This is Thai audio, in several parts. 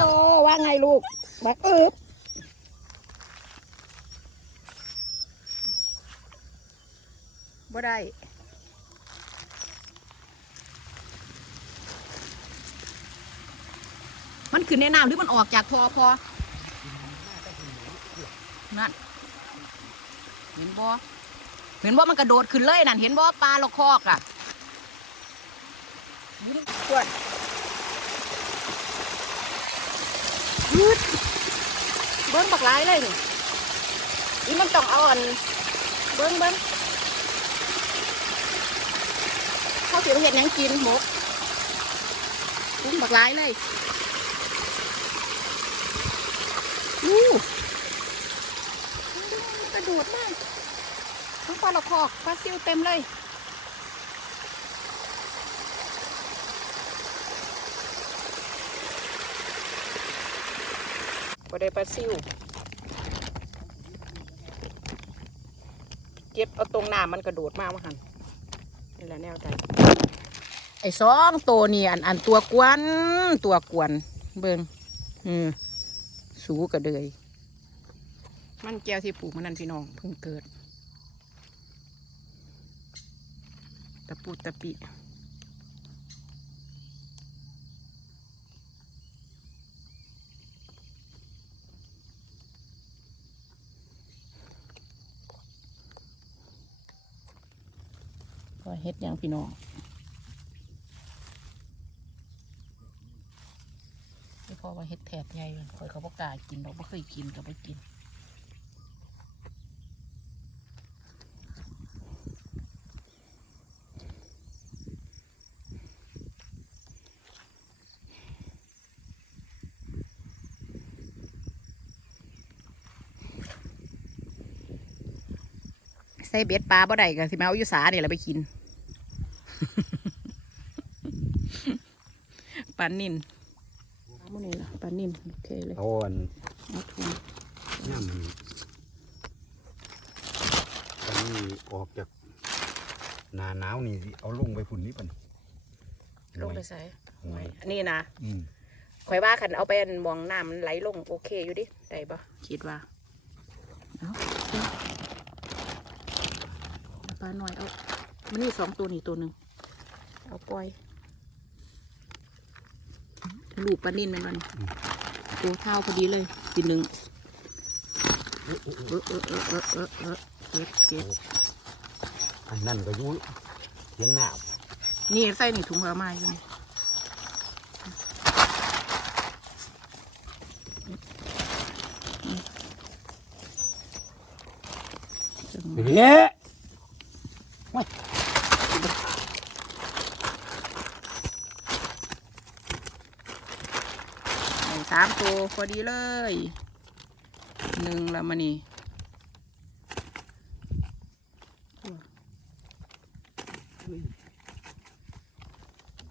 โตว่าไงลูกบักอึบบ่ได้มันขึ้นในน้ำหรือมันออกจากพอพอนั่น เห็นบ่เห็นว่มันกระโดดขึ้นเลยนั่น เห็นบ่ปลาละคอกอะยืนกวน ยืดเบิ้งบักหลายเลยนี่อีมันต้องเอาอันเบิ้งเบิ้งเขาเสียเห็ดยังกินหมกเบิ้งบักหลายเลยอู้กระโดดมากทั้งปลาละคอกปลาซิวเต็มเลย บ่ได้ปลาซิวเก็บเอาตรงน้ำมันกระโดดมากมาหันนี่แหละแนวใจไอ้สองตัวนี่อันอันตัวกวนตัวกวนเบิงอืมสูกระเดยมันแก้วที่ปลูกมันนั่นพี่น้องเพิ่งเกิด ตะปูตะปิ็เฮ็ดหยังพี่น้องที่พ่อว่าเฮ็ดแถบใหญ่คอยเขาบอกกล้ากินเราไม่เคยกินก็ไม่กินใส่เบ็ดปลาบ่ได้ก็สิมาเอาอยู่สาเนี่ยเราไปกิน ปลานิ่นเอาหมื้นี้ล่ะปลานิ่นโอเคเลยเอาอันเอาถุงย่ามมันตอนนี้ออกจากหนาหนาวนี่สิเอาลงไปฝุ่นนี่ปันลงไปใส่หน่วยอันนี้นะอืมข่อยว่าคันเอาไปอันมองน้ำมันไหลลงโอเคอยู่ดิได้ปะคิดว่าเอาเอาปลาหน่อยเอามันนี่สองตัวนี่ตัวหนึ่งเอาปล่อย ลูกปลานิ่นแมันมันตัวเท่าพอดีเลยกินหนึ่งเออเออเออเออเออเออเก็บเก็บอันนั่นก็ยุ่เทียงหน้านี่ใส่ในถุงผลไม้อยู่นี่จังหวะ เฮ้ย ใส่สามตัวพอดีเลยหนึ่งล้วมานี่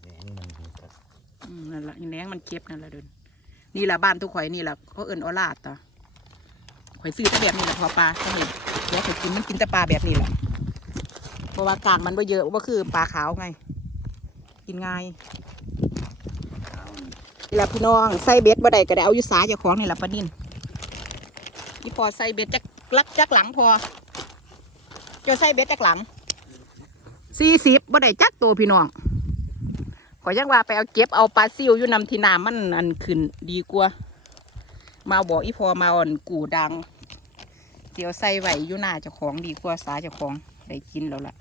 แหน่นี่มันถูกกับอืมนั่นละแหนงมันเก็บนั่นละเดินนี่ละบ้านทุกข่อยนี่ละเขาเอิ้นออลาดต่อข่อยซื้อแต่แบบนี้แหละพอปลาเขาเห็นแล้วข่อยกินมันกินแต่ปลาแบบนี้แหละเพราะว่ากากมันบ่เยอะว่าคือปลาขาวไง กินง่าย แหละพี่น้องใส่เบ็ดบ่ได้ก็ได้เอายู่สาเจ้าของนี่แหละปลานิ่นอีพอใส่เบ็ดจักลักจักหลังพอเจ้าใส่เบ็ดจักหลังสี่สิบบ่ได้จักตัวพี่น้องขอยังว่าไปเอาเก็บเอาปลาซิวอยู่นำทีน้ำมันอันขึ้นดีกว่ามาบอกอีพอมาอ่อนกูดัง เดี๋ยวใส่ไว้อยู่หน้าเจ้าของดีกว่าสาเจ้าของได้กินแล้วล่ะ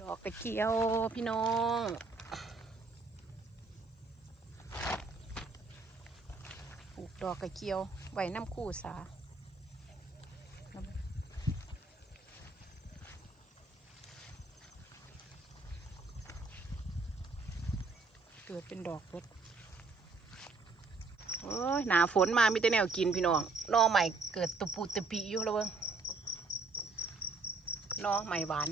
ดอกกระเจียวพี่น้องปลูก ดอกกระเจียวไว้น้ำคู่สาเกิดเป็นดอกเบิดโอ้ยหนาฝนมามีแต่แนวกินพี่น้องนอใหม่เกิดตุปูตะปีอยู่แล้วเบิ้งนอใหม่หวาน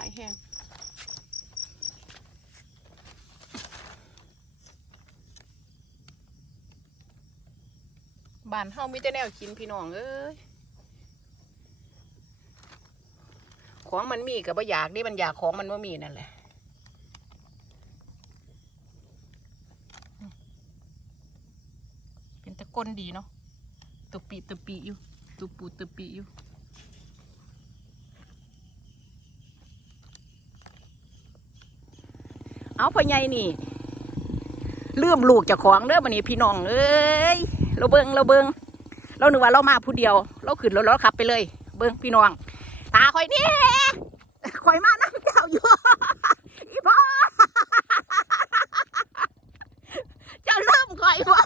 ายแห้งบ้านเฮามีแต่แนวกินพี่น้องเอ้ยของมันมีกับว่อยากนี่มันอยากของมันว่ามีนั่นแหละเป็นตะกลดีเนาะตุปีตุปีอยู่ตุปูตุปีอยู่ เอาพ่อใหญ่นี่ลืมลูกเจากของเด้อบันนี้พี่น้องเอ้ยเราเบิงเราเบิงเรานึกว่าเรามาผู้เดียว เราขึ้นรถเราขับไปเลย เบิงพี่น้อง ตาคอยนี่คอยมานั่งเจ้าอยู่อีพ่อเจะเริ่มคอยว่า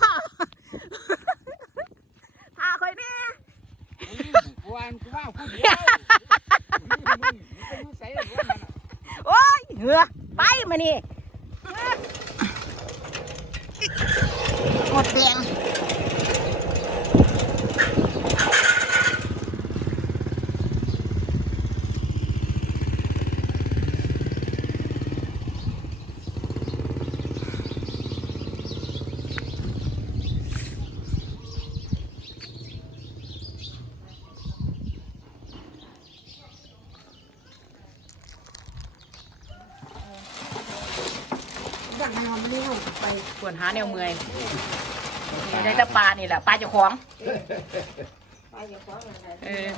ตาคอยนี่กูว่ากูว่าผู้เดียวมึงมึงจะอยู่ใส่หัว มันน่ะโอ้ยเหงือไปมานี่หมดแดงควรหาแนวเมื่อย นี่ได้แต่ปลานี่แหละปลาเจ้าของเออ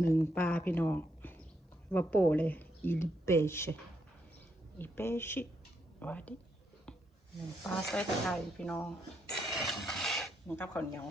หนึ่งปลาพี่น้องวาโปเลย อีลิเปชอีเปชิวาดิหนึ่ง ปลาใส่ตะไคร้พี่น้องมันกับข้าวเหนียว